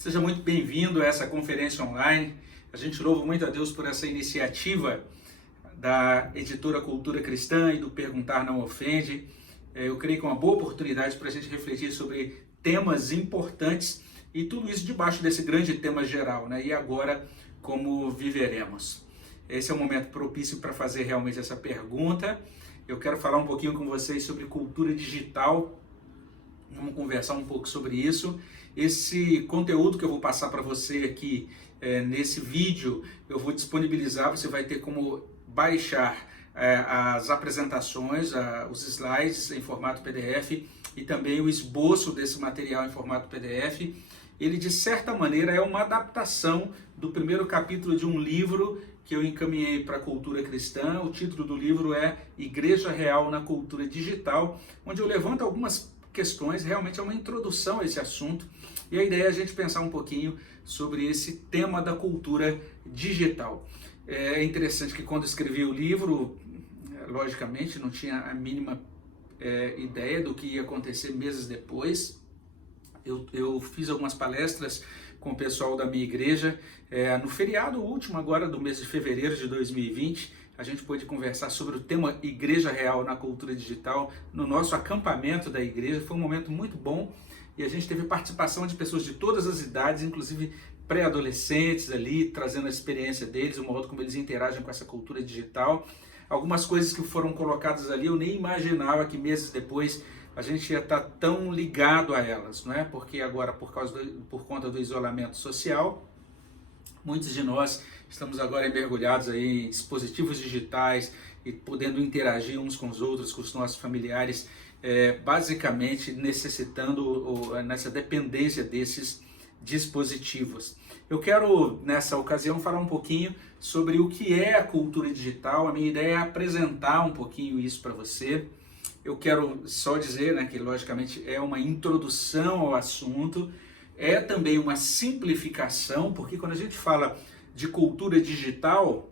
Seja muito bem-vindo a essa conferência online. A gente louva muito a Deus por essa iniciativa da editora Cultura Cristã e do Perguntar Não Ofende. Eu creio que é uma boa oportunidade para a gente refletir sobre temas importantes e tudo isso debaixo desse grande tema geral, né? E agora, como viveremos? Esse é o momento propício para fazer realmente essa pergunta. Eu quero falar um pouquinho com vocês sobre cultura digital. Vamos conversar um pouco sobre isso. Esse conteúdo que eu vou passar para você aqui nesse vídeo, eu vou disponibilizar, você vai ter como baixar as apresentações, os slides em formato PDF e também o esboço desse material em formato PDF. Ele, de certa maneira, é uma adaptação do primeiro capítulo de um livro que eu encaminhei para a cultura cristã. O título do livro é Igreja Real na Cultura Digital, onde eu levanto algumas questões, realmente é uma introdução a esse assunto, e a ideia é a gente pensar um pouquinho sobre esse tema da cultura digital. É interessante que quando escrevi o livro, logicamente não tinha a mínima ideia do que ia acontecer meses depois. Eu fiz algumas palestras com o pessoal da minha igreja, no feriado último agora do mês de fevereiro de 2020, a gente pôde conversar sobre o tema Igreja Real na Cultura Digital no nosso acampamento da igreja. Foi um momento muito bom e a gente teve participação de pessoas de todas as idades, inclusive pré-adolescentes ali, trazendo a experiência deles, o modo como eles interagem com essa cultura digital. Algumas coisas que foram colocadas ali eu nem imaginava que meses depois a gente ia estar tão ligado a elas, não é? Porque agora, por conta do isolamento social, muitos de nós estamos agora mergulhados aí em dispositivos digitais e podendo interagir uns com os outros, com os nossos familiares, basicamente necessitando nessa dependência desses dispositivos. Eu quero, nessa ocasião, falar um pouquinho sobre o que é a cultura digital. A minha ideia é apresentar um pouquinho isso para você. Eu quero só dizer, né, que logicamente é uma introdução ao assunto, é também uma simplificação, porque quando a gente fala de cultura digital,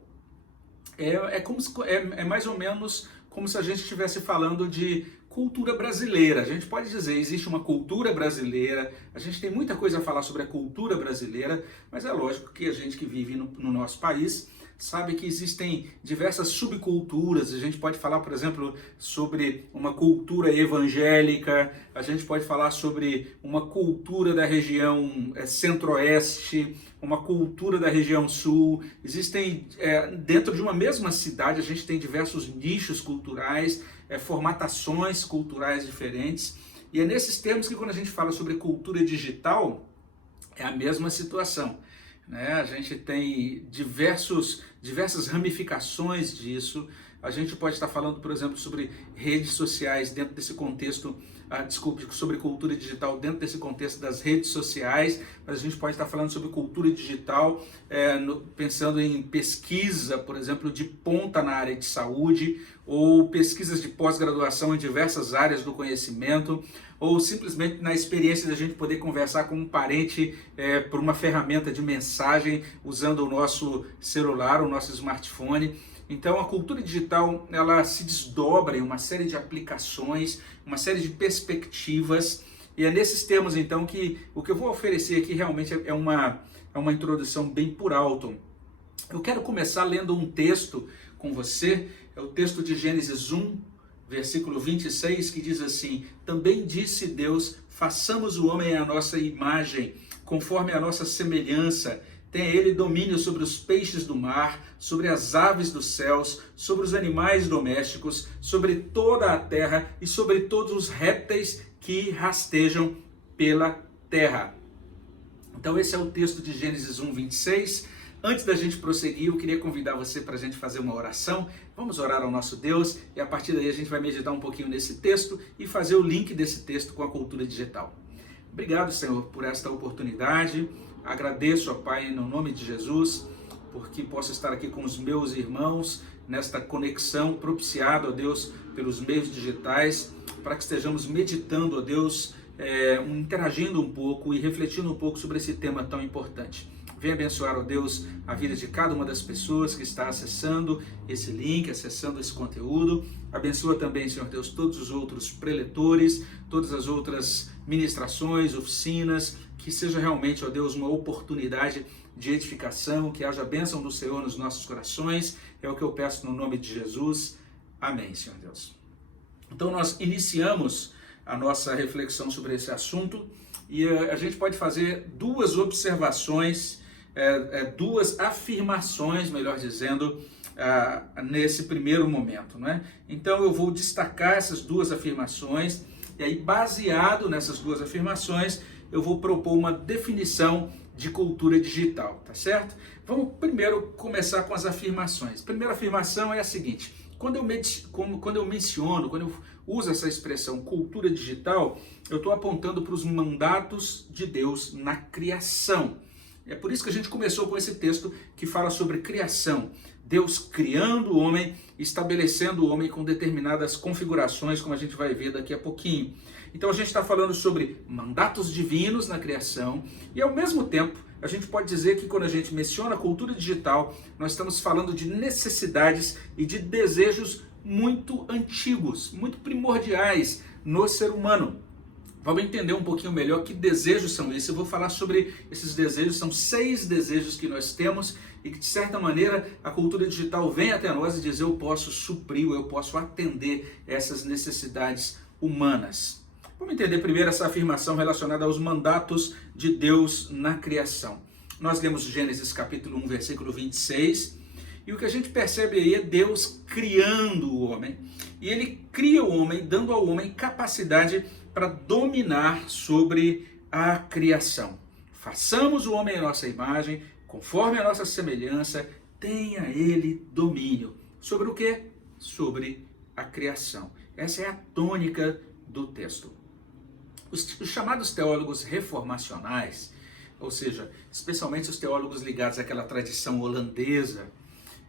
é mais ou menos como se a gente estivesse falando de cultura brasileira. A gente pode dizer, existe uma cultura brasileira, a gente tem muita coisa a falar sobre a cultura brasileira, mas é lógico que a gente que vive no nosso país sabe que existem diversas subculturas. A gente pode falar, por exemplo, sobre uma cultura evangélica, a gente pode falar sobre uma cultura da região centro-oeste, uma cultura da região sul. Existem, dentro de uma mesma cidade, a gente tem diversos nichos culturais, formatações culturais diferentes. E é nesses termos que quando a gente fala sobre cultura digital, é a mesma situação. A gente tem diversas ramificações disso. A gente pode estar falando, por exemplo, sobre redes sociais dentro desse contexto, sobre cultura digital dentro desse contexto das redes sociais, mas a gente pode estar falando sobre cultura digital pensando em pesquisa, por exemplo, de ponta na área de saúde, ou pesquisas de pós-graduação em diversas áreas do conhecimento, ou simplesmente na experiência da gente poder conversar com um parente por uma ferramenta de mensagem usando o nosso celular, o nosso smartphone. Então a cultura digital, ela se desdobra em uma série de aplicações, uma série de perspectivas, e é nesses termos então que o que eu vou oferecer aqui realmente é uma introdução bem por alto. Eu quero começar lendo um texto com você, é o texto de Gênesis 1, versículo 26, que diz assim: também disse Deus, façamos o homem à nossa imagem, conforme a nossa semelhança, tenha ele domínio sobre os peixes do mar, sobre as aves dos céus, sobre os animais domésticos, sobre toda a terra e sobre todos os répteis que rastejam pela terra. Então esse é o texto de Gênesis 1, 26. Antes da gente prosseguir, eu queria convidar você para a gente fazer uma oração. Vamos orar ao nosso Deus e a partir daí a gente vai meditar um pouquinho nesse texto e fazer o link desse texto com a cultura digital. Obrigado, Senhor, por esta oportunidade. Agradeço, ó Pai, no nome de Jesus, porque posso estar aqui com os meus irmãos nesta conexão, propiciado, ó Deus, pelos meios digitais, para que estejamos meditando, ó Deus, interagindo um pouco e refletindo um pouco sobre esse tema tão importante. Venha abençoar, ó Deus, a vida de cada uma das pessoas que está acessando esse link, acessando esse conteúdo. Abençoa também, Senhor Deus, todos os outros preletores, todas as outras ministrações, oficinas, que seja realmente, ó Deus, uma oportunidade de edificação, que haja a bênção do Senhor nos nossos corações. É o que eu peço no nome de Jesus. Amém, Senhor Deus. Então nós iniciamos a nossa reflexão sobre esse assunto e a gente pode fazer duas observações, duas afirmações, melhor dizendo, nesse primeiro momento, né? Então eu vou destacar essas duas afirmações e aí, baseado nessas duas afirmações, eu vou propor uma definição de cultura digital, tá certo? Vamos primeiro começar com as afirmações. A primeira afirmação é a seguinte: quando eu uso essa expressão cultura digital, eu estou apontando para os mandatos de Deus na criação. É por isso que a gente começou com esse texto que fala sobre criação. Deus criando o homem, estabelecendo o homem com determinadas configurações, como a gente vai ver daqui a pouquinho. Então a gente está falando sobre mandatos divinos na criação e, ao mesmo tempo, a gente pode dizer que quando a gente menciona a cultura digital, nós estamos falando de necessidades e de desejos muito antigos, muito primordiais no ser humano. Vamos entender um pouquinho melhor que desejos são esses. Eu vou falar sobre esses desejos. São 6 desejos que nós temos e que, de certa maneira, a cultura digital vem até nós e diz: eu posso suprir, eu posso atender essas necessidades humanas. Vamos entender primeiro essa afirmação relacionada aos mandatos de Deus na criação. Nós lemos Gênesis capítulo 1, versículo 26, e o que a gente percebe aí é Deus criando o homem. E ele cria o homem, dando ao homem capacidade para dominar sobre a criação. Façamos o homem à nossa imagem, conforme a nossa semelhança, tenha ele domínio. Sobre o quê? Sobre a criação. Essa é a tônica do texto. Os chamados teólogos reformacionais, ou seja, especialmente os teólogos ligados àquela tradição holandesa,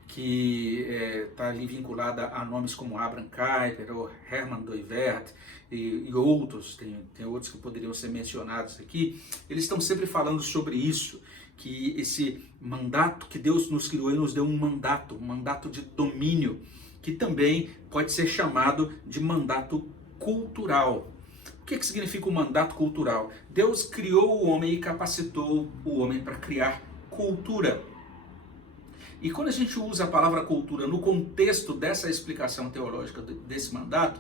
que está ali vinculada a nomes como Abraham Kuyper ou Herman Dooyeweerd e outros, tem outros que poderiam ser mencionados aqui. Eles estão sempre falando sobre isso, que esse mandato que Deus nos criou, Ele nos deu um mandato de domínio, que também pode ser chamado de mandato cultural. O que significa o mandato cultural? Deus criou o homem e capacitou o homem para criar cultura. E quando a gente usa a palavra cultura no contexto dessa explicação teológica desse mandato,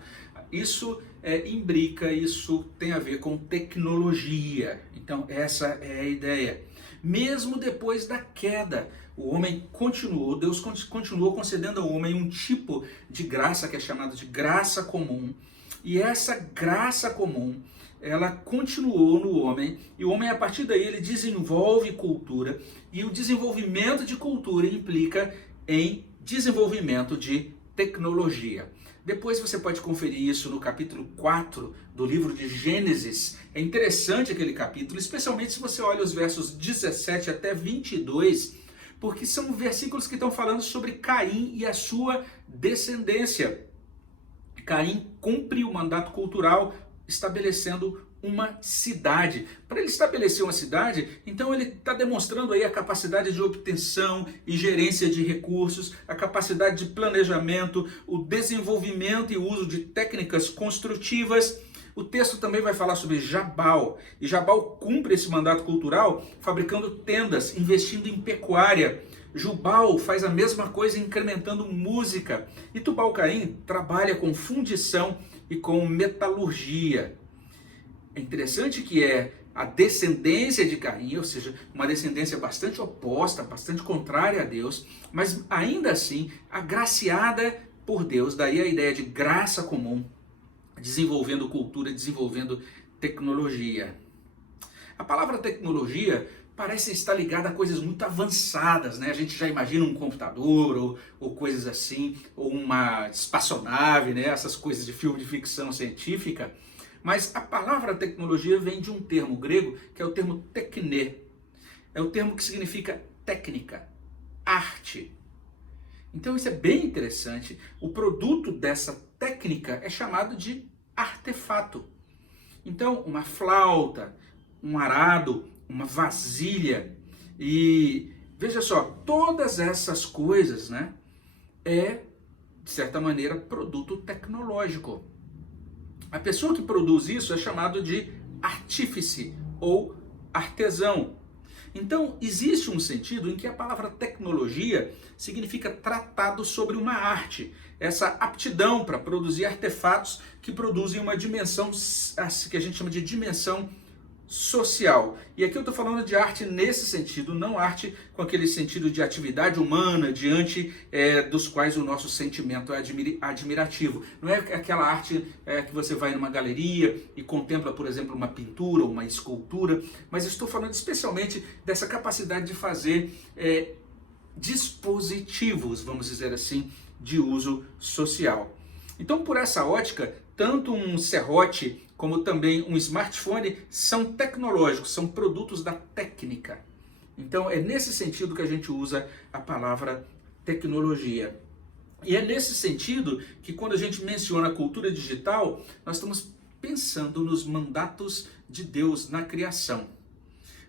isso imbrica, isso tem a ver com tecnologia. Então essa é a ideia. Mesmo depois da queda, o homem continuou, Deus continuou concedendo ao homem um tipo de graça que é chamado de graça comum. E essa graça comum, ela continuou no homem, e o homem, a partir daí, ele desenvolve cultura, e o desenvolvimento de cultura implica em desenvolvimento de tecnologia. Depois você pode conferir isso no capítulo 4 do livro de Gênesis. É interessante aquele capítulo, especialmente se você olha os versos 17 até 22, porque são versículos que estão falando sobre Caim e a sua descendência. Caim cumpre o mandato cultural estabelecendo uma cidade. Para ele estabelecer uma cidade, então ele está demonstrando aí a capacidade de obtenção e gerência de recursos, a capacidade de planejamento, o desenvolvimento e uso de técnicas construtivas. O texto também vai falar sobre Jabal, e Jabal cumpre esse mandato cultural fabricando tendas, investindo em pecuária. Jubal faz a mesma coisa incrementando música. E Tubal-Caim trabalha com fundição e com metalurgia. É interessante que é a descendência de Caim, ou seja, uma descendência bastante oposta, bastante contrária a Deus, mas ainda assim agraciada por Deus. Daí a ideia de graça comum, desenvolvendo cultura, desenvolvendo tecnologia. A palavra tecnologia parece estar ligada a coisas muito avançadas, né? A gente já imagina um computador ou coisas assim, ou uma espaçonave, né? Essas coisas de filme de ficção científica. Mas a palavra tecnologia vem de um termo grego, que é o termo tekne. É o termo que significa técnica, arte. Então isso é bem interessante. O produto dessa técnica é chamado de artefato. Então, uma flauta, um arado, uma vasilha, E veja só, todas essas coisas, né, de certa maneira, produto tecnológico. A pessoa que produz isso é chamado de artífice ou artesão. Então, existe um sentido em que a palavra tecnologia significa tratado sobre uma arte, essa aptidão para produzir artefatos que produzem uma dimensão que a gente chama de dimensão social. E aqui eu estou falando de arte nesse sentido, não arte com aquele sentido de atividade humana diante dos quais o nosso sentimento é admirativo. Não é aquela arte que você vai numa galeria e contempla, por exemplo, uma pintura ou uma escultura, mas estou falando especialmente dessa capacidade de fazer dispositivos, vamos dizer assim, de uso social. Então, por essa ótica, tanto um serrote como também um smartphone são tecnológicos, são produtos da técnica. Então, é nesse sentido que a gente usa a palavra tecnologia. E é nesse sentido que quando a gente menciona a cultura digital, nós estamos pensando nos mandatos de Deus na criação.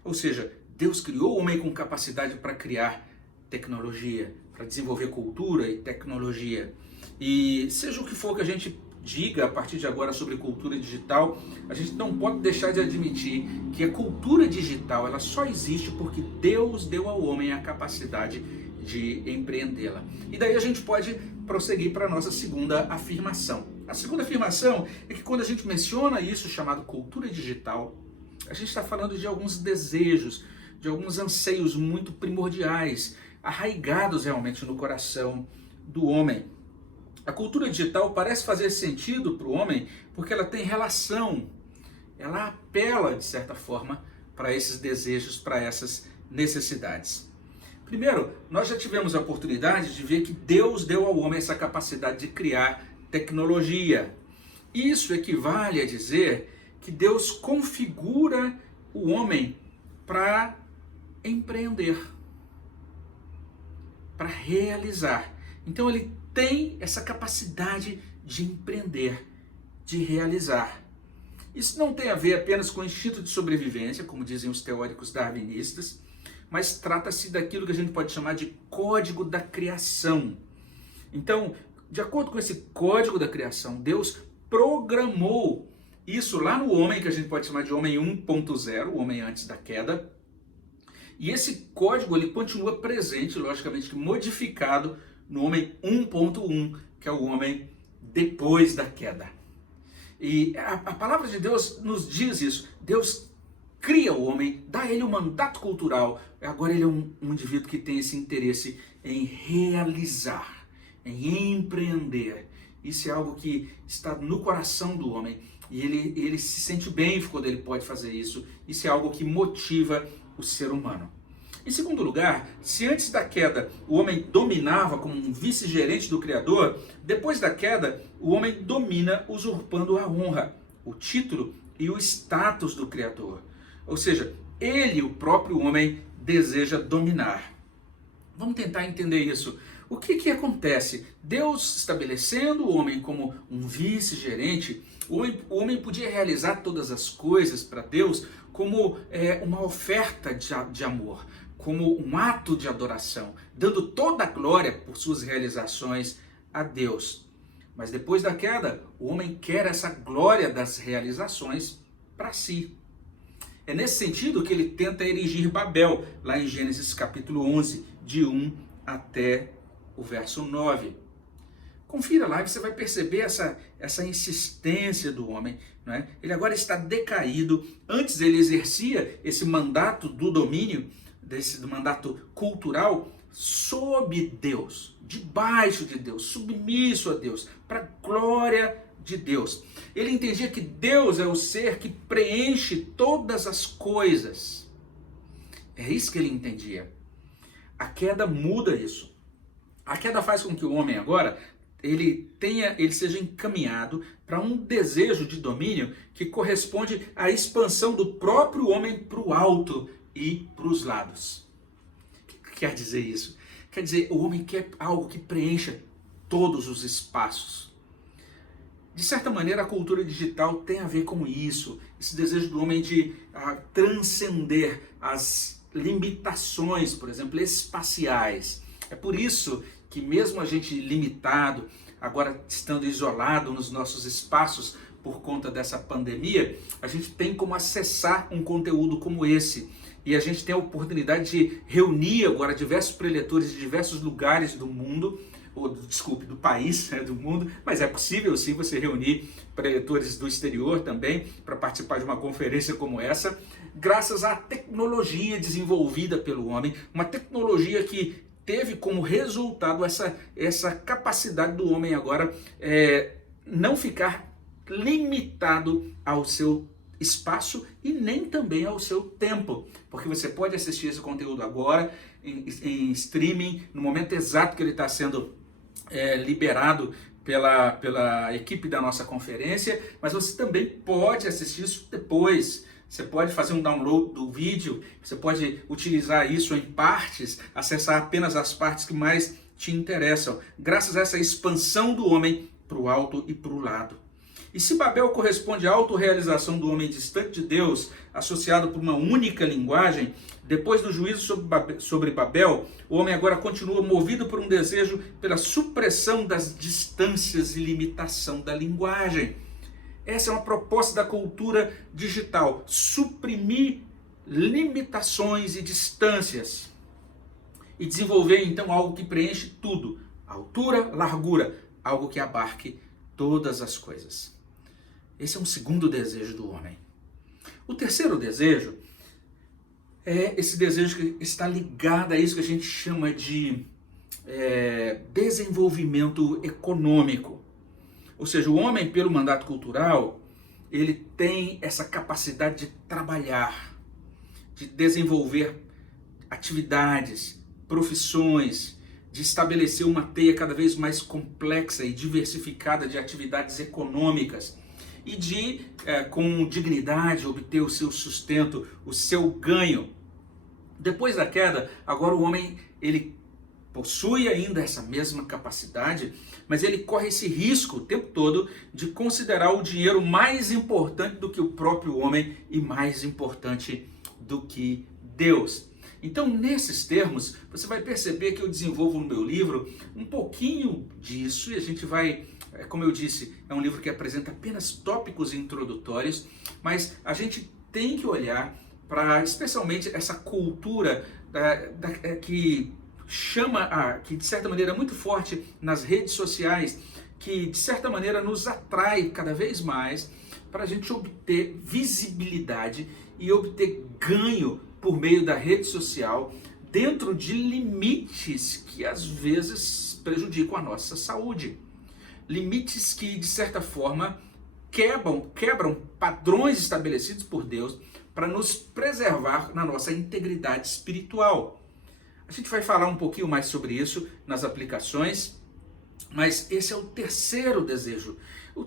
Ou seja, Deus criou o homem com capacidade para criar tecnologia, para desenvolver cultura e tecnologia. E seja o que for que a gente diga a partir de agora sobre cultura digital, a gente não pode deixar de admitir que a cultura digital ela só existe porque Deus deu ao homem a capacidade de empreendê-la. E daí a gente pode prosseguir para a nossa segunda afirmação. A segunda afirmação é que quando a gente menciona isso chamado cultura digital, a gente está falando de alguns desejos, de alguns anseios muito primordiais, arraigados realmente no coração do homem. A cultura digital parece fazer sentido para o homem porque ela tem relação, ela apela de certa forma para esses desejos, para essas necessidades. Primeiro, nós já tivemos a oportunidade de ver que Deus deu ao homem essa capacidade de criar tecnologia. Isso equivale a dizer que Deus configura o homem para empreender, para realizar. Então ele tem essa capacidade de empreender, de realizar. Isso não tem a ver apenas com o instinto de sobrevivência, como dizem os teóricos darwinistas, mas trata-se daquilo que a gente pode chamar de código da criação. Então, de acordo com esse código da criação, Deus programou isso lá no homem, que a gente pode chamar de homem 1.0, o homem antes da queda. E esse código ele continua presente, logicamente modificado, no homem 1.1, que é o homem depois da queda. E a palavra de Deus nos diz isso. Deus cria o homem, dá a ele um mandato cultural. Agora ele é um indivíduo que tem esse interesse em realizar, em empreender. Isso é algo que está no coração do homem. E ele se sente bem quando ele pode fazer isso. Isso é algo que motiva o ser humano. Em segundo lugar, se antes da queda o homem dominava como um vice-gerente do Criador, depois da queda o homem domina usurpando a honra, o título e o status do Criador. Ou seja, ele, o próprio homem, deseja dominar. Vamos tentar entender isso. O que acontece? Deus estabelecendo o homem como um vice-gerente, o homem podia realizar todas as coisas para Deus como uma oferta de amor, como um ato de adoração, dando toda a glória por suas realizações a Deus. Mas depois da queda, o homem quer essa glória das realizações para si. É nesse sentido que ele tenta erigir Babel, lá em Gênesis capítulo 11, de 1 até o verso 9. Confira lá e você vai perceber essa insistência do homem. Não é? Ele agora está decaído. Antes ele exercia esse mandato do domínio, do mandato cultural, sob Deus, debaixo de Deus, submisso a Deus, para a glória de Deus. Ele entendia que Deus é o ser que preenche todas as coisas. É isso que ele entendia. A queda muda isso. A queda faz com que o homem agora ele seja encaminhado para um desejo de domínio que corresponde à expansão do próprio homem para o alto e para os lados. O que quer dizer isso? Quer dizer, o homem quer algo que preencha todos os espaços. De certa maneira, a cultura digital tem a ver com isso, esse desejo do homem de transcender as limitações, por exemplo, espaciais. É por isso que mesmo a gente limitado, agora estando isolado nos nossos espaços por conta dessa pandemia, a gente tem como acessar um conteúdo como esse. E a gente tem a oportunidade de reunir agora diversos preletores de diversos lugares do mundo, desculpe, do país, do mundo, mas é possível sim você reunir preletores do exterior também para participar de uma conferência como essa, graças à tecnologia desenvolvida pelo homem, uma tecnologia que teve como resultado essa capacidade do homem agora não ficar limitado ao seu espaço e nem também ao seu tempo, porque você pode assistir esse conteúdo agora em streaming, no momento exato que ele está sendo liberado pela equipe da nossa conferência, mas você também pode assistir isso depois. Você pode fazer um download do vídeo, você pode utilizar isso em partes, acessar apenas as partes que mais te interessam, graças a essa expansão do homem para o alto e para o lado. E se Babel corresponde à autorrealização do homem distante de Deus, associado por uma única linguagem, depois do juízo sobre Babel, o homem agora continua movido por um desejo pela supressão das distâncias e limitação da linguagem. Essa é uma proposta da cultura digital, suprimir limitações e distâncias e desenvolver então algo que preenche tudo, altura, largura, algo que abarque todas as coisas. Esse é um segundo desejo do homem. O terceiro desejo é esse desejo que está ligado a isso que a gente chama de desenvolvimento econômico. Ou seja, o homem, pelo mandato cultural, ele tem essa capacidade de trabalhar, de desenvolver atividades, profissões, de estabelecer uma teia cada vez mais complexa e diversificada de atividades econômicas e de, com dignidade, obter o seu sustento, o seu ganho. Depois da queda, agora o homem, ele possui ainda essa mesma capacidade, mas ele corre esse risco o tempo todo de considerar o dinheiro mais importante do que o próprio homem e mais importante do que Deus. Então, nesses termos, você vai perceber que eu desenvolvo no meu livro um pouquinho disso e a gente vai, como eu disse, é um livro que apresenta apenas tópicos introdutórios, mas a gente tem que olhar para especialmente essa cultura que que de certa maneira é muito forte nas redes sociais, que de certa maneira nos atrai cada vez mais para a gente obter visibilidade e obter ganho por meio da rede social dentro de limites que às vezes prejudicam a nossa saúde. Limites que de certa forma quebram padrões estabelecidos por Deus para nos preservar na nossa integridade espiritual. A gente vai falar um pouquinho mais sobre isso nas aplicações, mas esse é o terceiro desejo. O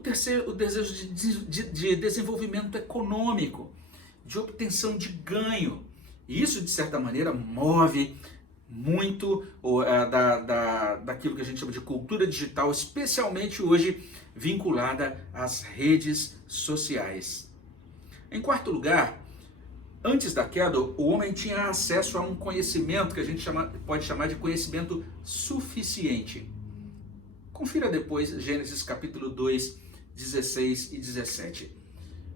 desejo de desenvolvimento econômico, de obtenção de ganho. E isso, de certa maneira, move muito daquilo que a gente chama de cultura digital, especialmente hoje vinculada às redes sociais. Em quarto lugar, antes da queda, o homem tinha acesso a um conhecimento que a gente pode chamar de conhecimento suficiente. Confira depois Gênesis capítulo 2, 16 e 17.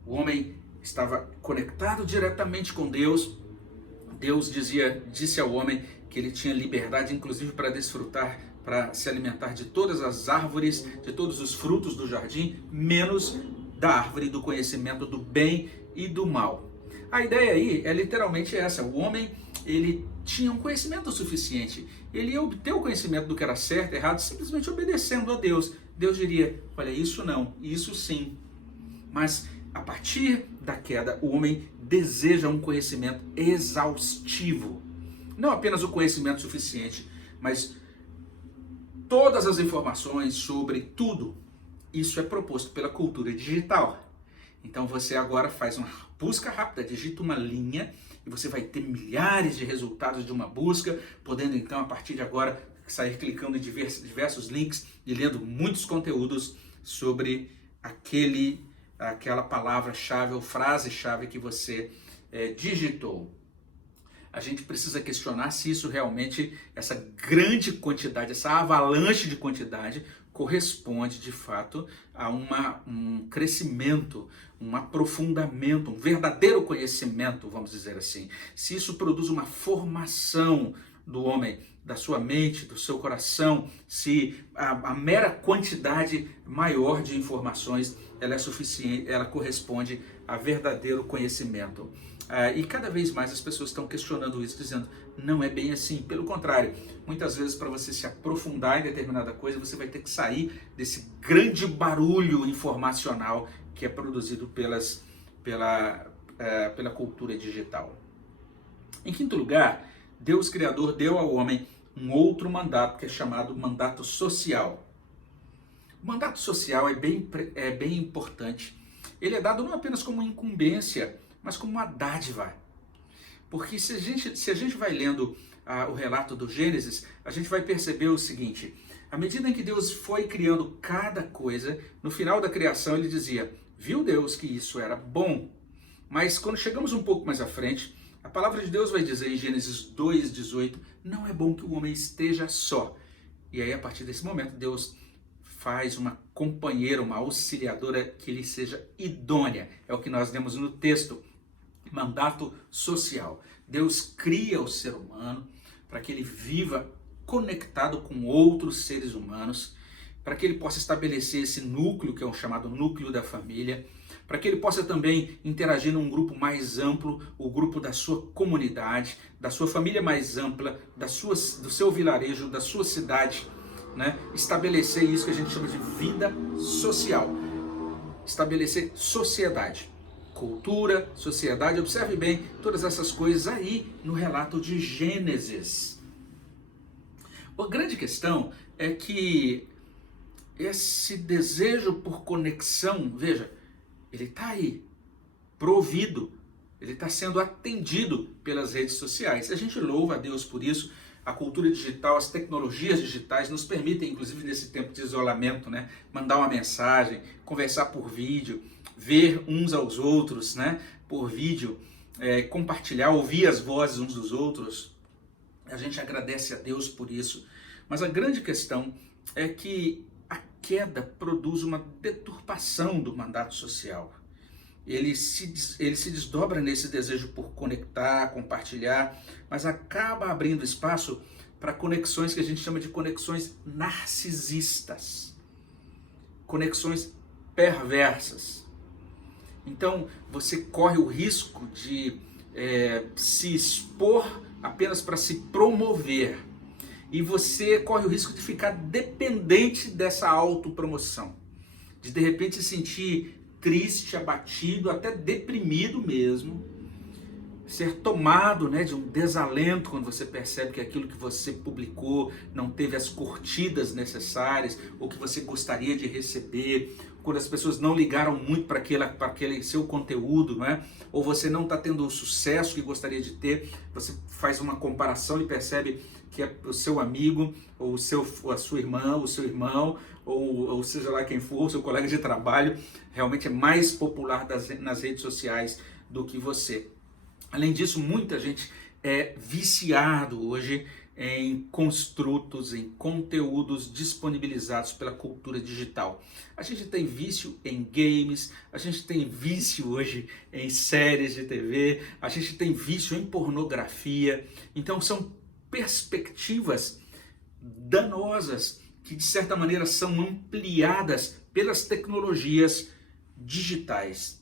O homem estava conectado diretamente com Deus. Deus disse ao homem que ele tinha liberdade, inclusive para desfrutar, para se alimentar de todas as árvores, de todos os frutos do jardim, menos da árvore do conhecimento do bem e do mal. A ideia aí é literalmente essa: o homem, ele tinha um conhecimento suficiente, ele ia obter o conhecimento do que era certo e errado simplesmente obedecendo a Deus. Deus diria: olha, isso não, isso sim. Mas a partir da queda, o homem deseja um conhecimento exaustivo. Não apenas o conhecimento suficiente, mas todas as informações sobre tudo. Isso é proposto pela cultura digital. Então você agora faz uma busca rápida, digita uma linha e você vai ter milhares de resultados de uma busca, podendo então a partir de agora sair clicando em diversos links e lendo muitos conteúdos sobre aquela palavra-chave ou frase-chave que você digitou. a gente precisa questionar se isso realmente, essa grande quantidade, essa avalanche de quantidade, corresponde de fato a um crescimento, um aprofundamento, um verdadeiro conhecimento, vamos dizer assim. Se isso produz uma formação do homem, da sua mente, do seu coração, se a mera quantidade maior de informações ela é suficiente, ela corresponde a verdadeiro conhecimento. E cada vez mais as pessoas estão questionando isso, dizendo, não é bem assim. Pelo contrário, muitas vezes para você se aprofundar em determinada coisa, você vai ter que sair desse grande barulho informacional que é produzido pela cultura digital. Em quinto lugar, Deus Criador deu ao homem um outro mandato que é chamado mandato social. O mandato social é bem importante. Ele é dado não apenas como incumbência, mas como uma dádiva. Porque se a gente vai lendo o relato do Gênesis, a gente vai perceber o seguinte: à medida em que Deus foi criando cada coisa, no final da criação ele dizia, viu Deus que isso era bom. Mas quando chegamos um pouco mais à frente, a palavra de Deus vai dizer em Gênesis 2:18, não é bom que o homem esteja só. E aí a partir desse momento Deus faz uma companheira, uma auxiliadora que lhe seja idônea. É o que nós lemos no texto. Mandato social. Deus cria o ser humano para que ele viva conectado com outros seres humanos, para que ele possa estabelecer esse núcleo, que é o chamado núcleo da família, para que ele possa também interagir num grupo mais amplo, o grupo da sua comunidade, da sua família mais ampla, do seu vilarejo, da sua cidade, né? Estabelecer isso que a gente chama de vida social, estabelecer sociedade. Cultura, sociedade, observe bem todas essas coisas aí no relato de Gênesis. A grande questão é que esse desejo por conexão, veja, ele está aí, provido, ele está sendo atendido pelas redes sociais. A gente louva a Deus por isso. A cultura digital, as tecnologias digitais nos permitem, inclusive nesse tempo de isolamento, né, mandar uma mensagem, conversar por vídeo, ver uns aos outros, né, por vídeo, compartilhar, ouvir as vozes uns dos outros. A gente agradece a Deus por isso. Mas a grande questão é que a queda produz uma deturpação do mandato social. Ele se desdobra nesse desejo por conectar, compartilhar, mas acaba abrindo espaço para conexões que a gente chama de conexões narcisistas, conexões perversas. Então, você corre o risco de se expor apenas para se promover, e você corre o risco de ficar dependente dessa autopromoção, de repente se sentir triste, abatido, até deprimido mesmo, ser tomado, né, de um desalento quando você percebe que aquilo que você publicou não teve as curtidas necessárias, ou que você gostaria de receber, quando as pessoas não ligaram muito para aquele seu conteúdo, né? Ou você não está tendo o sucesso que gostaria de ter, você faz uma comparação e percebe que o seu amigo, ou a sua irmã, o seu irmão, ou seja lá quem for, o seu colega de trabalho, realmente é mais popular nas redes sociais do que você. Além disso, muita gente é viciado hoje em construtos, em conteúdos disponibilizados pela cultura digital. A gente tem vício em games, a gente tem vício hoje em séries de TV, a gente tem vício em pornografia. Então são perspectivas danosas que de certa maneira são ampliadas pelas tecnologias digitais.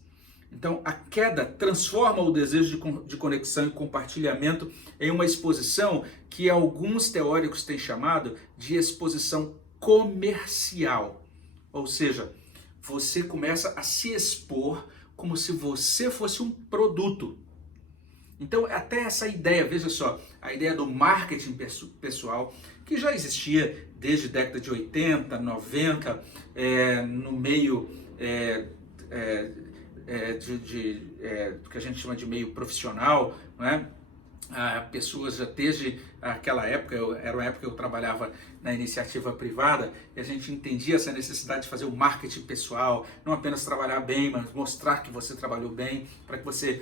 Então a queda transforma o desejo de conexão e compartilhamento em uma exposição que alguns teóricos têm chamado de exposição comercial. Ou seja, você começa a se expor como se você fosse um produto. Então até essa ideia, veja só, a ideia do marketing pessoal, que já existia desde a década de 80, 90, no meio do que a gente chama de meio profissional, não é? Pessoas já desde aquela época, era uma época que eu trabalhava na iniciativa privada, e a gente entendia essa necessidade de fazer o marketing pessoal, não apenas trabalhar bem, mas mostrar que você trabalhou bem, para que você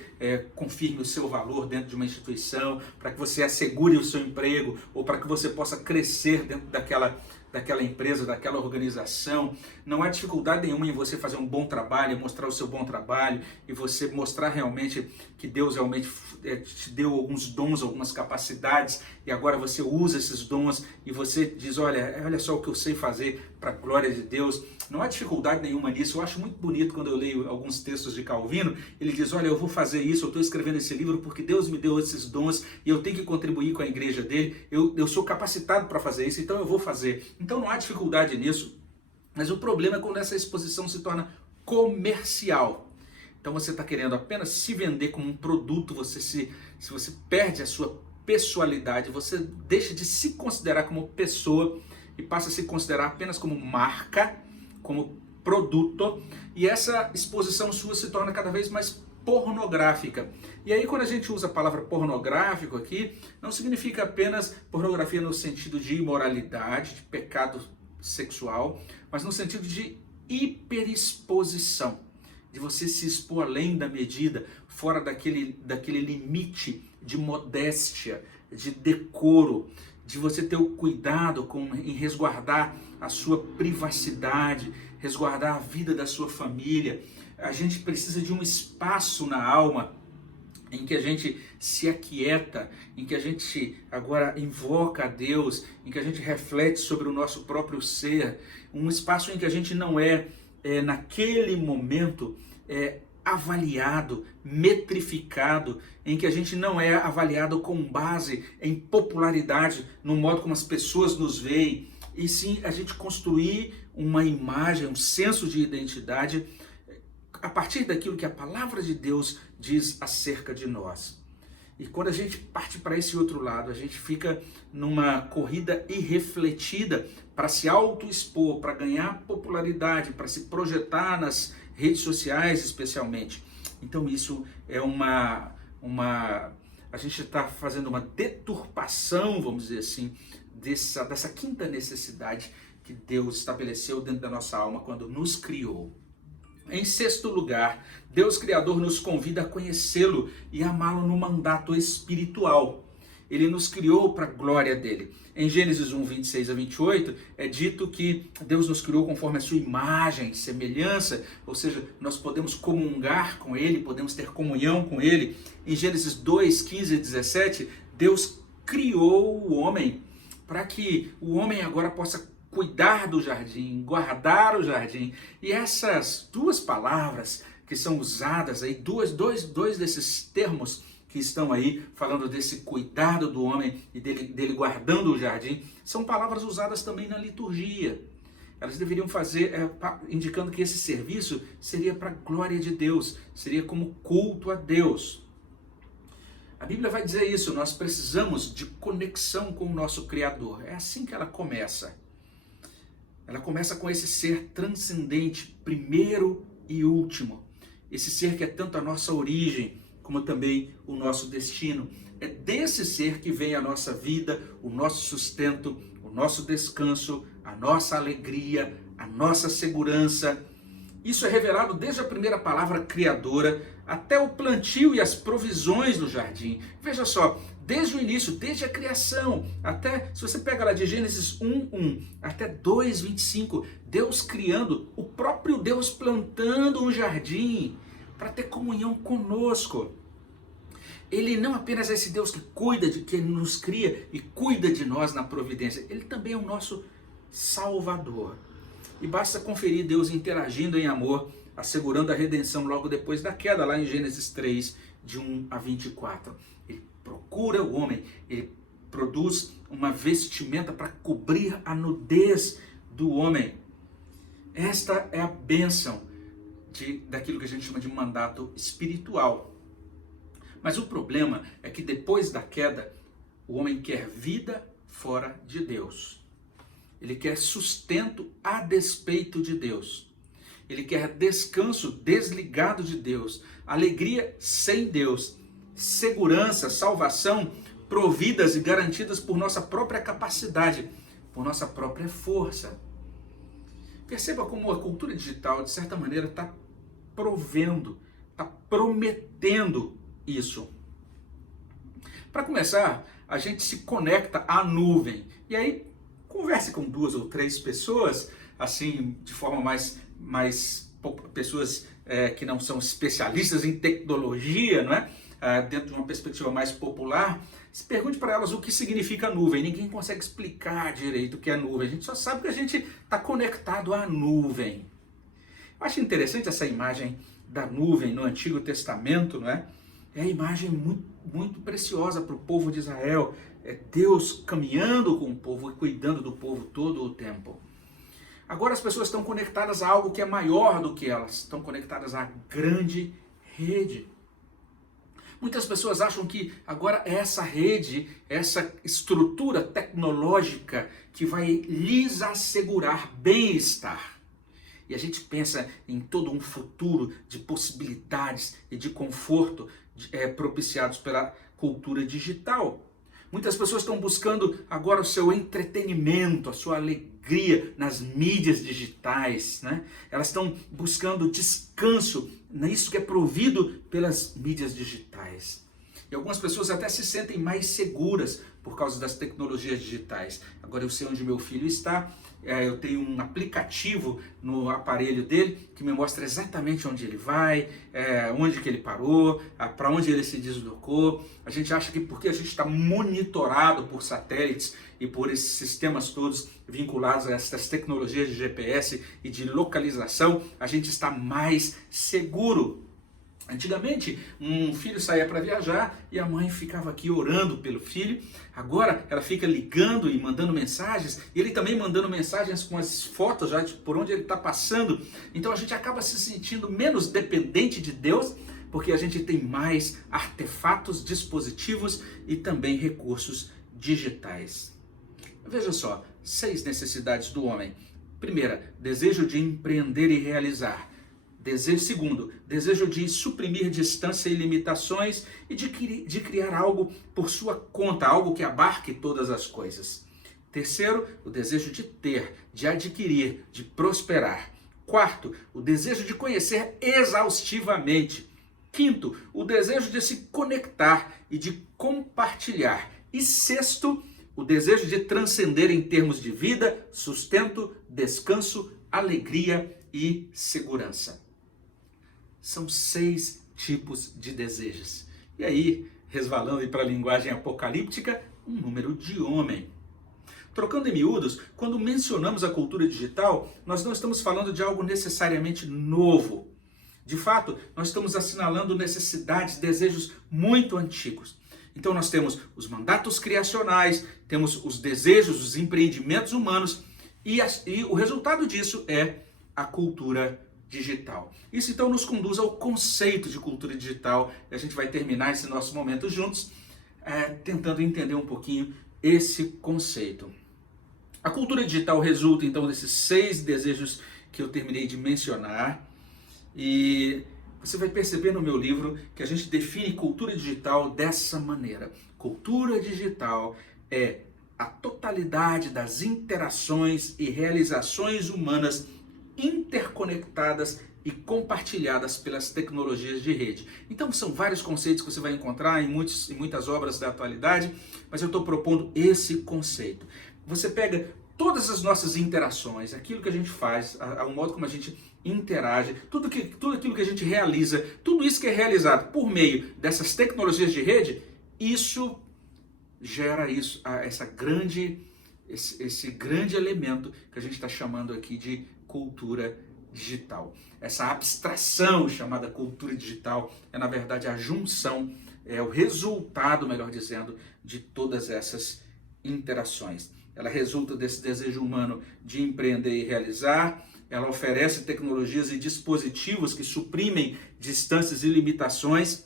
confirme o seu valor dentro de uma instituição, para que você assegure o seu emprego, ou para que você possa crescer dentro daquela empresa, daquela organização. Não há dificuldade nenhuma em você fazer um bom trabalho, mostrar o seu bom trabalho e você mostrar realmente que Deus realmente te deu alguns dons, algumas capacidades e agora você usa esses dons e você diz, olha só o que eu sei fazer para a glória de Deus. Não há dificuldade nenhuma nisso. Eu acho muito bonito quando eu leio alguns textos de Calvino, ele diz, olha, eu vou fazer isso, eu estou escrevendo esse livro porque Deus me deu esses dons e eu tenho que contribuir com a igreja dele, eu sou capacitado para fazer isso, então eu vou fazer. Então não há dificuldade nisso, mas o problema é quando essa exposição se torna comercial. Então você está querendo apenas se vender como um produto, se você perde a sua pessoalidade, você deixa de se considerar como pessoa e passa a se considerar apenas como marca, como produto, e essa exposição sua se torna cada vez mais pornográfica. E aí quando a gente usa a palavra pornográfico aqui, não significa apenas pornografia no sentido de imoralidade, de pecado sexual, mas no sentido de hiperexposição, de você se expor além da medida, fora daquele limite de modéstia, de decoro, de você ter o cuidado em resguardar a sua privacidade, resguardar a vida da sua família. A gente precisa de um espaço na alma em que a gente se aquieta, em que a gente agora invoca a Deus, em que a gente reflete sobre o nosso próprio ser, um espaço em que a gente não naquele momento, avaliado, metrificado, em que a gente não é avaliado com base em popularidade, no modo como as pessoas nos veem, e sim a gente construir uma imagem, um senso de identidade a partir daquilo que a palavra de Deus diz acerca de nós. E quando a gente parte para esse outro lado, a gente fica numa corrida irrefletida para se auto-expor, para ganhar popularidade, para se projetar nas redes sociais especialmente. Então isso é a gente está fazendo uma deturpação, vamos dizer assim, dessa quinta necessidade que Deus estabeleceu dentro da nossa alma quando nos criou. Em sexto lugar, Deus Criador nos convida a conhecê-lo e amá-lo no mandato espiritual. Ele nos criou para a glória dele. Em Gênesis 1, 26 a 28, é dito que Deus nos criou conforme a sua imagem, semelhança, ou seja, nós podemos comungar com ele, podemos ter comunhão com ele. Em Gênesis 2, 15 e 17, Deus criou o homem para que o homem agora possa cuidar do jardim, guardar o jardim. E essas duas palavras que são usadas aí, dois desses termos que estão aí falando desse cuidado do homem e dele guardando o jardim, são palavras usadas também na liturgia. Elas deveriam fazer, indicando que esse serviço seria para a glória de Deus, seria como culto a Deus. A Bíblia vai dizer isso, nós precisamos de conexão com o nosso Criador. É assim que ela começa. Ela começa com esse ser transcendente, primeiro e último. Esse ser que é tanto a nossa origem, como também o nosso destino. É desse ser que vem a nossa vida, o nosso sustento, o nosso descanso, a nossa alegria, a nossa segurança. Isso é revelado desde a primeira palavra criadora até o plantio e as provisões do jardim. Veja só, desde o início, desde a criação, até, se você pega lá de Gênesis 1:1 até 2:25, Deus criando, o próprio Deus plantando um jardim para ter comunhão conosco. Ele não apenas é esse Deus que que nos cria e cuida de nós na providência, ele também é o nosso Salvador. E basta conferir Deus interagindo em amor, assegurando a redenção logo depois da queda, lá em Gênesis 3, de 1 a 24. Ele procura o homem, ele produz uma vestimenta para cobrir a nudez do homem. Esta é a bênção daquilo que a gente chama de mandato espiritual. Mas o problema é que depois da queda, o homem quer vida fora de Deus. Ele quer sustento a despeito de Deus. Ele quer descanso desligado de Deus, alegria sem Deus, segurança, salvação providas e garantidas por nossa própria capacidade. por nossa própria força. Perceba como a cultura digital, de certa maneira, está provendo, está prometendo isso. Para começar, a gente se conecta à nuvem. E aí, converse com 2 ou 3 pessoas, assim, de forma mais pessoas que não são especialistas em tecnologia, não é? Dentro de uma perspectiva mais popular, se pergunte para elas o que significa nuvem. Ninguém consegue explicar direito o que é nuvem. A gente só sabe que a gente está conectado à nuvem. Eu acho interessante essa imagem da nuvem no Antigo Testamento, não é? É a imagem muito preciosa para o povo de Israel. É Deus caminhando com o povo e cuidando do povo todo o tempo. Agora as pessoas estão conectadas a algo que é maior do que elas. Estão conectadas à grande rede. Muitas pessoas acham que agora é essa rede, essa estrutura tecnológica que vai lhes assegurar bem-estar. E a gente pensa em todo um futuro de possibilidades e de conforto propiciados pela cultura digital. Muitas pessoas estão buscando agora o seu entretenimento, a sua alegria nas mídias digitais, né? Elas estão buscando descanso nisso que é provido pelas mídias digitais. E algumas pessoas até se sentem mais seguras por causa das tecnologias digitais. Agora eu sei onde meu filho está, eu tenho um aplicativo no aparelho dele que me mostra exatamente onde ele vai, onde que ele parou, para onde ele se deslocou. A gente acha que porque a gente está monitorado por satélites e por esses sistemas todos vinculados a essas tecnologias de GPS e de localização, a gente está mais seguro. Antigamente, um filho saía para viajar e a mãe ficava aqui orando pelo filho. Agora ela fica ligando e mandando mensagens, e ele também mandando mensagens com as fotos já de por onde ele está passando. Então a gente acaba se sentindo menos dependente de Deus, porque a gente tem mais artefatos, dispositivos e também recursos digitais. Veja só, 6 necessidades do homem. Primeira, desejo de empreender e realizar. Segundo, desejo de suprimir distância e limitações e de criar algo por sua conta, algo que abarque todas as coisas. Terceiro, o desejo de ter, de adquirir, de prosperar. Quarto, o desejo de conhecer exaustivamente. Quinto, o desejo de se conectar e de compartilhar. E sexto, o desejo de transcender em termos de vida, sustento, descanso, alegria e segurança. São 6 tipos de desejos. E aí, resvalando para a linguagem apocalíptica, um número de homem. Trocando em miúdos, quando mencionamos a cultura digital, nós não estamos falando de algo necessariamente novo. De fato, nós estamos assinalando necessidades, desejos muito antigos. Então nós temos os mandatos criacionais, temos os desejos, os empreendimentos humanos, e o resultado disso é a cultura digital. Isso então nos conduz ao conceito de cultura digital, e a gente vai terminar esse nosso momento juntos, tentando entender um pouquinho esse conceito. A cultura digital resulta então desses 6 desejos que eu terminei de mencionar, e você vai perceber no meu livro que a gente define cultura digital dessa maneira. Cultura digital é a totalidade das interações e realizações humanas interconectadas e compartilhadas pelas tecnologias de rede. Então são vários conceitos que você vai encontrar em muitas obras da atualidade, mas eu estou propondo esse conceito. Você pega todas as nossas interações, aquilo que a gente faz, o modo como a gente interage, tudo aquilo que a gente realiza, tudo isso que é realizado por meio dessas tecnologias de rede, isso gera esse grande elemento que a gente está chamando aqui de cultura digital. Essa abstração chamada cultura digital é, na verdade, a junção, é o resultado, melhor dizendo, de todas essas interações. Ela resulta desse desejo humano de empreender e realizar, ela oferece tecnologias e dispositivos que suprimem distâncias e limitações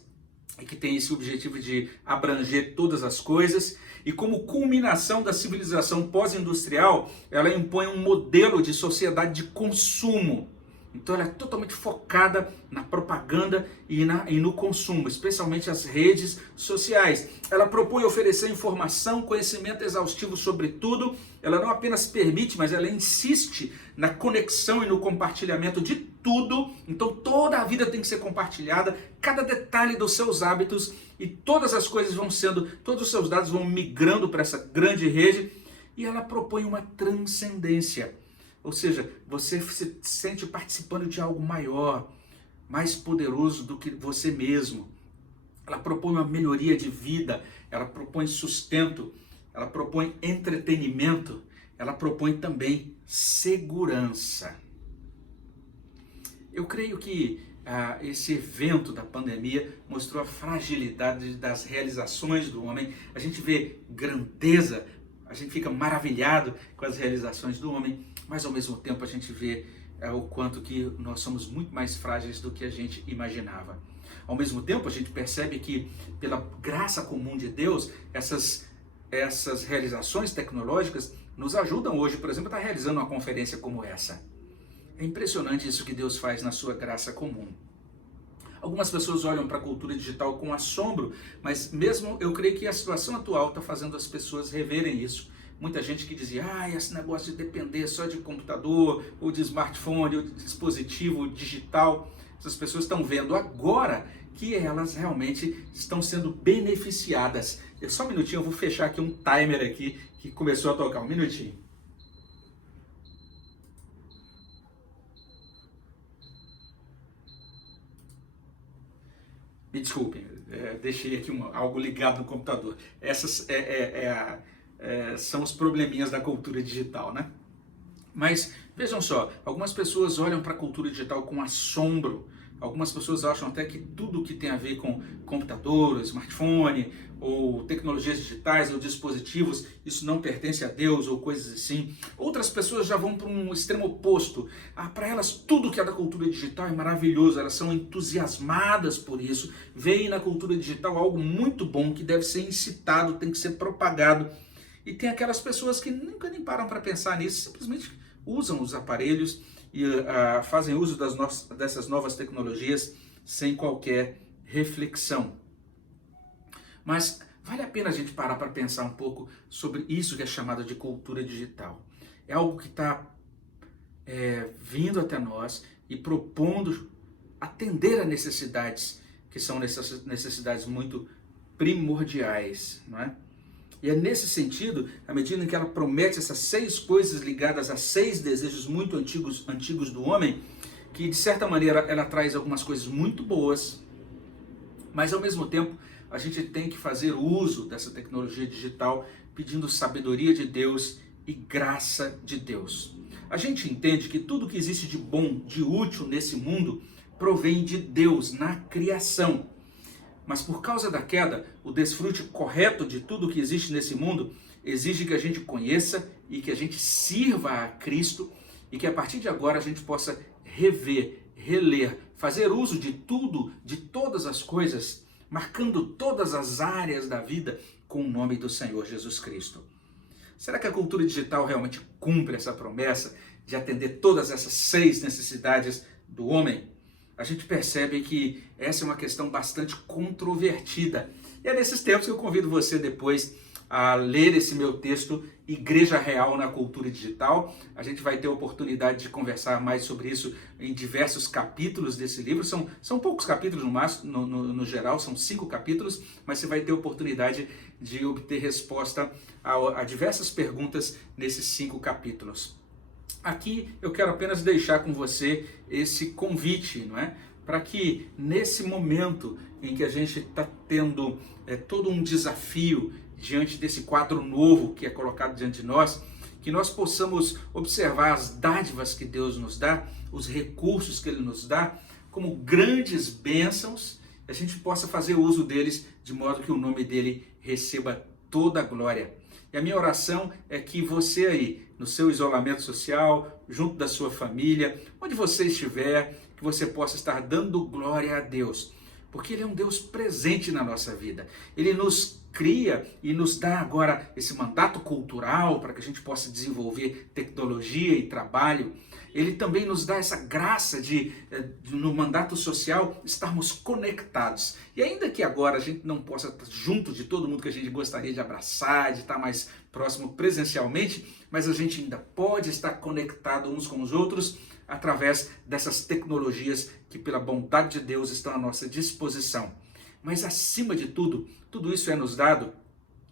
e que tem esse objetivo de abranger todas as coisas. E como culminação da civilização pós-industrial, ela impõe um modelo de sociedade de consumo. Então ela é totalmente focada na propaganda e no consumo, especialmente as redes sociais. Ela propõe oferecer informação, conhecimento exaustivo sobre tudo. Ela não apenas permite, mas ela insiste na conexão e no compartilhamento de tudo. Então toda a vida tem que ser compartilhada, cada detalhe dos seus hábitos e todas as coisas todos os seus dados vão migrando para essa grande rede. E ela propõe uma transcendência. Ou seja, você se sente participando de algo maior, mais poderoso do que você mesmo. Ela propõe uma melhoria de vida, ela propõe sustento, ela propõe entretenimento, ela propõe também segurança. Eu creio que esse evento da pandemia mostrou a fragilidade das realizações do homem. A gente vê grandeza, a gente fica maravilhado com as realizações do homem, mas ao mesmo tempo a gente vê o quanto que nós somos muito mais frágeis do que a gente imaginava. Ao mesmo tempo a gente percebe que pela graça comum de Deus, essas realizações tecnológicas nos ajudam hoje, por exemplo, a estar realizando uma conferência como essa. É impressionante isso que Deus faz na sua graça comum. Algumas pessoas olham para a cultura digital com assombro, mas mesmo eu creio que a situação atual está fazendo as pessoas reverem isso. Muita gente que dizia, esse negócio de depender só de computador, ou de smartphone, ou de dispositivo digital, essas pessoas estão vendo agora que elas realmente estão sendo beneficiadas. Só um minutinho, eu vou fechar aqui um timer aqui que começou a tocar, um minutinho. Me desculpem, deixei aqui algo ligado no computador. Essas são os probleminhas da cultura digital, né? Mas vejam só, algumas pessoas olham para a cultura digital com assombro. Algumas pessoas acham até que tudo que tem a ver com computador, smartphone, ou tecnologias digitais, ou dispositivos, isso não pertence a Deus, ou coisas assim. Outras pessoas já vão para um extremo oposto. Para elas, tudo que é da cultura digital é maravilhoso, elas são entusiasmadas por isso, veem na cultura digital algo muito bom que deve ser incitado, tem que ser propagado. E tem aquelas pessoas que nunca nem param para pensar nisso, simplesmente usam os aparelhos e fazem uso dessas novas tecnologias sem qualquer reflexão. Mas vale a pena a gente parar para pensar um pouco sobre isso que é chamado de cultura digital. É algo que está vindo até nós e propondo atender a necessidades que são necessidades muito primordiais, não é? E é nesse sentido, à medida em que ela promete essas 6 coisas ligadas a 6 desejos muito antigos do homem, que de certa maneira ela traz algumas coisas muito boas, mas ao mesmo tempo a gente tem que fazer uso dessa tecnologia digital pedindo sabedoria de Deus e graça de Deus. A gente entende que tudo que existe de bom, de útil nesse mundo, provém de Deus na criação. Mas por causa da queda, o desfrute correto de tudo que existe nesse mundo exige que a gente conheça e que a gente sirva a Cristo e que a partir de agora a gente possa rever, reler, fazer uso de tudo, de todas as coisas, marcando todas as áreas da vida com o nome do Senhor Jesus Cristo. Será que a cultura digital realmente cumpre essa promessa de atender todas essas 6 necessidades do homem? A gente percebe que essa é uma questão bastante controvertida. E é nesses tempos que eu convido você depois a ler esse meu texto, Igreja Real na Cultura Digital. A gente vai ter a oportunidade de conversar mais sobre isso em diversos capítulos desse livro. São poucos capítulos no geral, são 5 capítulos, mas você vai ter a oportunidade de obter resposta a diversas perguntas nesses 5 capítulos. Aqui eu quero apenas deixar com você esse convite, não é? Para que nesse momento em que a gente está tendo todo um desafio diante desse quadro novo que é colocado diante de nós, que nós possamos observar as dádivas que Deus nos dá, os recursos que Ele nos dá, como grandes bênçãos, e a gente possa fazer uso deles de modo que o nome dele receba toda a glória. E a minha oração é que você aí, no seu isolamento social, junto da sua família, onde você estiver, que você possa estar dando glória a Deus. porque Ele é um Deus presente na nossa vida. Ele nos cria e nos dá agora esse mandato cultural para que a gente possa desenvolver tecnologia e trabalho. Ele também nos dá essa graça de, no mandato social, estarmos conectados. E ainda que agora a gente não possa estar junto de todo mundo que a gente gostaria de abraçar, de estar mais próximo presencialmente, mas a gente ainda pode estar conectado uns com os outros através dessas tecnologias que, pela bondade de Deus, estão à nossa disposição. Mas, acima de tudo, tudo isso é nos dado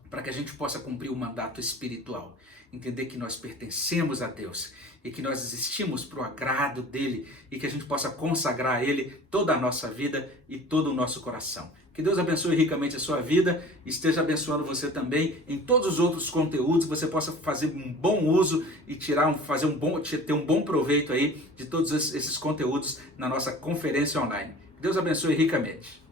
para que a gente possa cumprir o mandato espiritual. Entender que nós pertencemos a Deus e que nós existimos para o agrado dEle e que a gente possa consagrar a Ele toda a nossa vida e todo o nosso coração. Que Deus abençoe ricamente a sua vida e esteja abençoando você também em todos os outros conteúdos, você possa fazer um bom uso e ter um bom proveito aí de todos esses conteúdos na nossa conferência online. Que Deus abençoe ricamente.